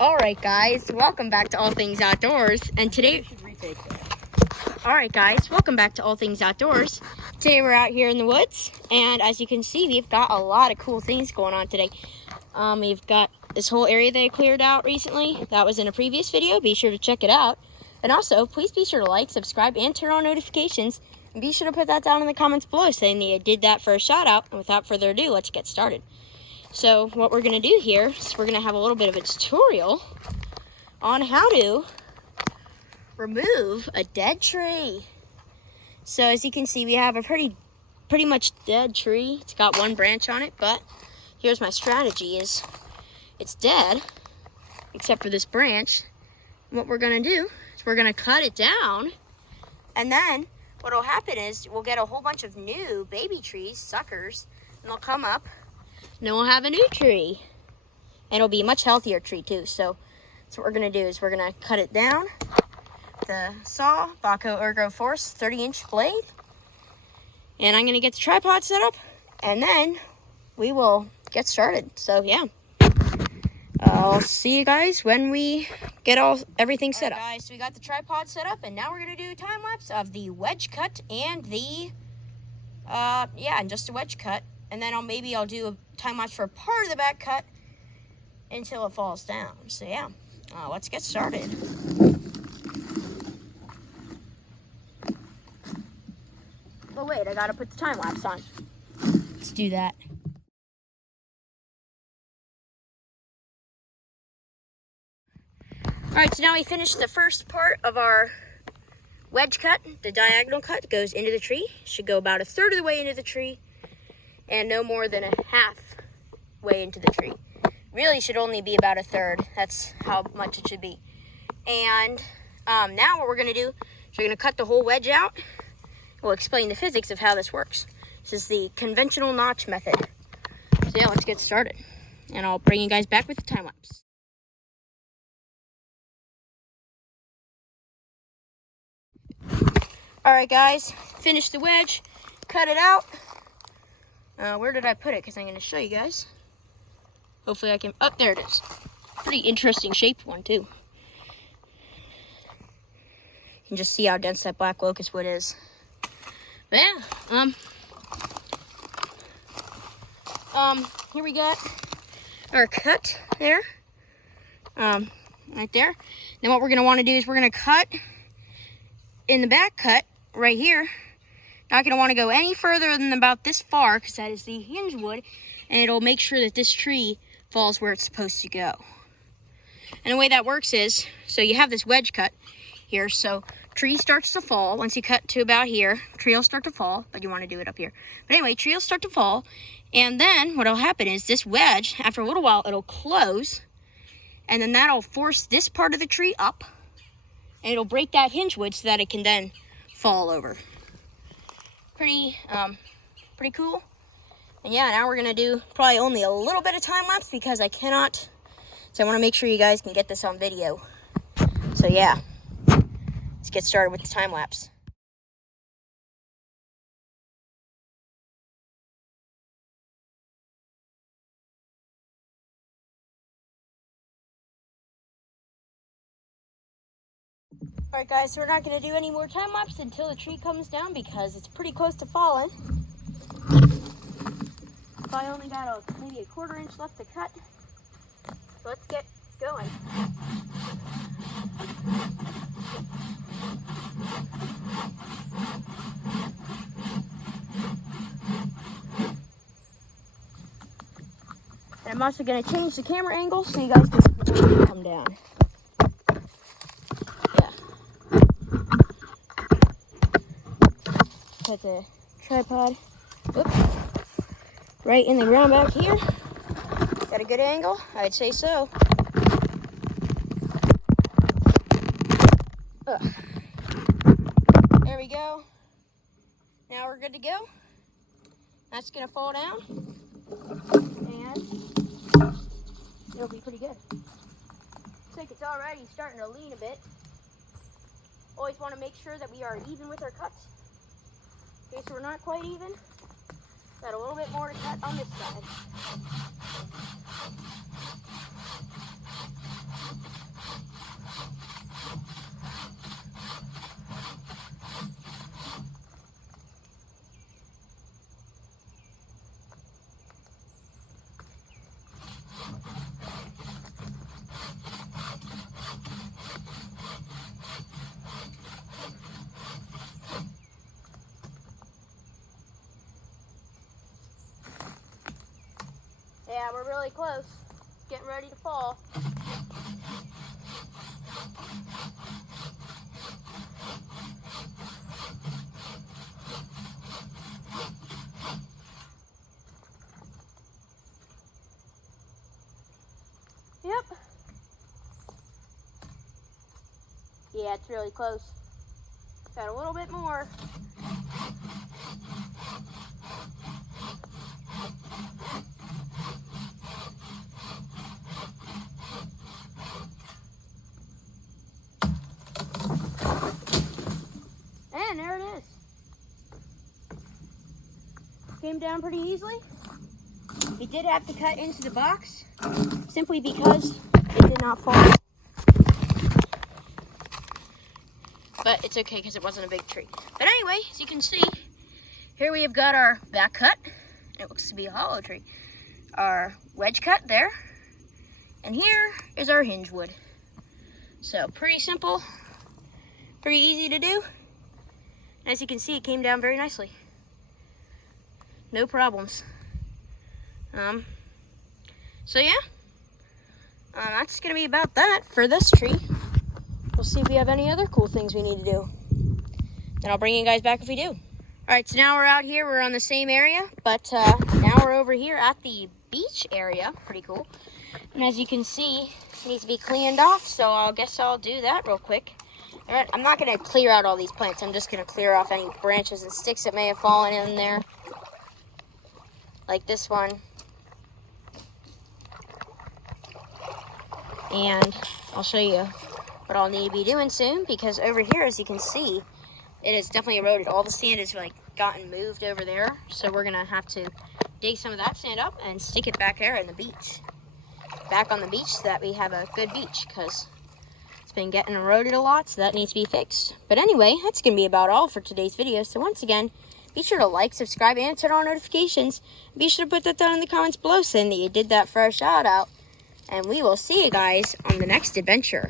Alright guys, welcome back to All Things Outdoors. And today, alright guys, welcome back to All Things Outdoors. Today we're out here in the woods, and as you can see, we've got a lot of cool things going on today. We've got this whole area that I cleared out recently. That was in a previous video. Be sure to check it out. And also, please be sure to like, subscribe, and turn on notifications. And be sure to put that down in the comments below saying that you did that for a shout out. And without further ado, let's get started. So what we're going to do here is we're going to have a little bit of a tutorial on how to remove a dead tree. So as you can see, we have a pretty much dead tree. It's got one branch on it, but here's my strategy is it's dead except for this branch. And what we're going to do is we're going to cut it down, and then what will happen is we'll get a whole bunch of new baby trees, suckers, and they'll come up. And then we'll have a new tree. And it'll be a much healthier tree too. So what we're going to do is we're going to cut it down. The saw, Bahco Ergo Force 30-inch blade. And I'm going to get the tripod set up. And then we will get started. So yeah. I'll see you guys when we get everything set up. Guys, so we got the tripod set up. And now we're going to do a time lapse of the wedge cut and the, and just a wedge cut. And then maybe I'll do a time lapse for a part of the back cut until it falls down. So yeah, let's get started. But wait, I gotta put the time lapse on. Let's do that. All right, so now we finished the first part of our wedge cut. The diagonal cut goes into the tree. Should go about a third of the way into the tree, and no more than a half way into the tree. Really should only be about a third. That's how much it should be. And now what we're going to do is we're going to cut the whole wedge out. We'll explain the physics of how this works. This is the conventional notch method. So yeah, let's get started. And I'll bring you guys back with the time lapse. Alright guys, finished the wedge, cut it out. Where did I put it? Because I'm going to show you guys. Hopefully I can... Oh, there it is. Pretty interesting shaped one, too. You can just see how dense that black locust wood is. But yeah, here we got our cut there. Right there. Then what we're going to want to do is we're going to cut in the back cut right here. Not going to want to go any further than about this far, because that is the hinge wood, and it'll make sure that this tree falls where it's supposed to go. And the way that works is, so you have this wedge cut here, so tree starts to fall. Once you cut to about here, tree will start to fall, but you want to do it up here. But anyway, tree will start to fall, and then what will happen is this wedge, after a little while, it'll close, and then that'll force this part of the tree up, and it'll break that hinge wood so that it can then fall over. Pretty cool. And yeah, now we're gonna do probably only a little bit of time lapse because I cannot. So I want to make sure you guys can get this on video. So yeah, let's get started with the time lapse. Alright guys, so we're not going to do any more time lapse until the tree comes down because it's pretty close to falling. So I only got maybe a 1/4 inch left to cut. So let's get going. And I'm also going to change the camera angle so you guys can see the tree come down. Put the tripod right in the ground back here. Got a good angle? I'd say so. There we go. Now we're good to go. That's gonna fall down, and it'll be pretty good. Looks like it's already starting to lean a bit. Always want to make sure that we are even with our cuts. Okay, so we're not quite even. Got a little bit more to cut on this side. Yeah, we're really close. Getting ready to fall. Yep. Yeah, it's really close. Got a little bit more. And there it is. Came down pretty easily. We did have to cut into the box simply because it did not fall. But it's okay because it wasn't a big tree. But anyway, as you can see, here we have got our back cut. It looks to be a hollow tree. Our wedge cut there. And here is our hinge wood. So pretty simple, pretty easy to do. As you can see, it came down very nicely. No problems. So yeah, that's gonna be about that for this tree. We'll see if we have any other cool things we need to do. Then I'll bring you guys back if we do. All right, so now we're out here. We're on the same area, but now we're over here at the beach area. Pretty cool. And as you can see, it needs to be cleaned off, so I guess I'll do that real quick. All right, I'm not gonna clear out all these plants. I'm just gonna clear off any branches and sticks that may have fallen in there. Like this one. And I'll show you what I'll need to be doing soon, because over here, as you can see, it is definitely eroded. All the sand has like gotten moved over there. So we're gonna have to dig some of that sand up and stick it back there in the beach. Back on the beach so that we have a good beach, because it's been getting eroded a lot, so that needs to be fixed. But anyway, that's gonna be about all for today's video. So once again, be sure to like, subscribe, and turn on notifications. Be sure to put that down in the comments below saying that you did that for a shout out. And we will see you guys on the next adventure.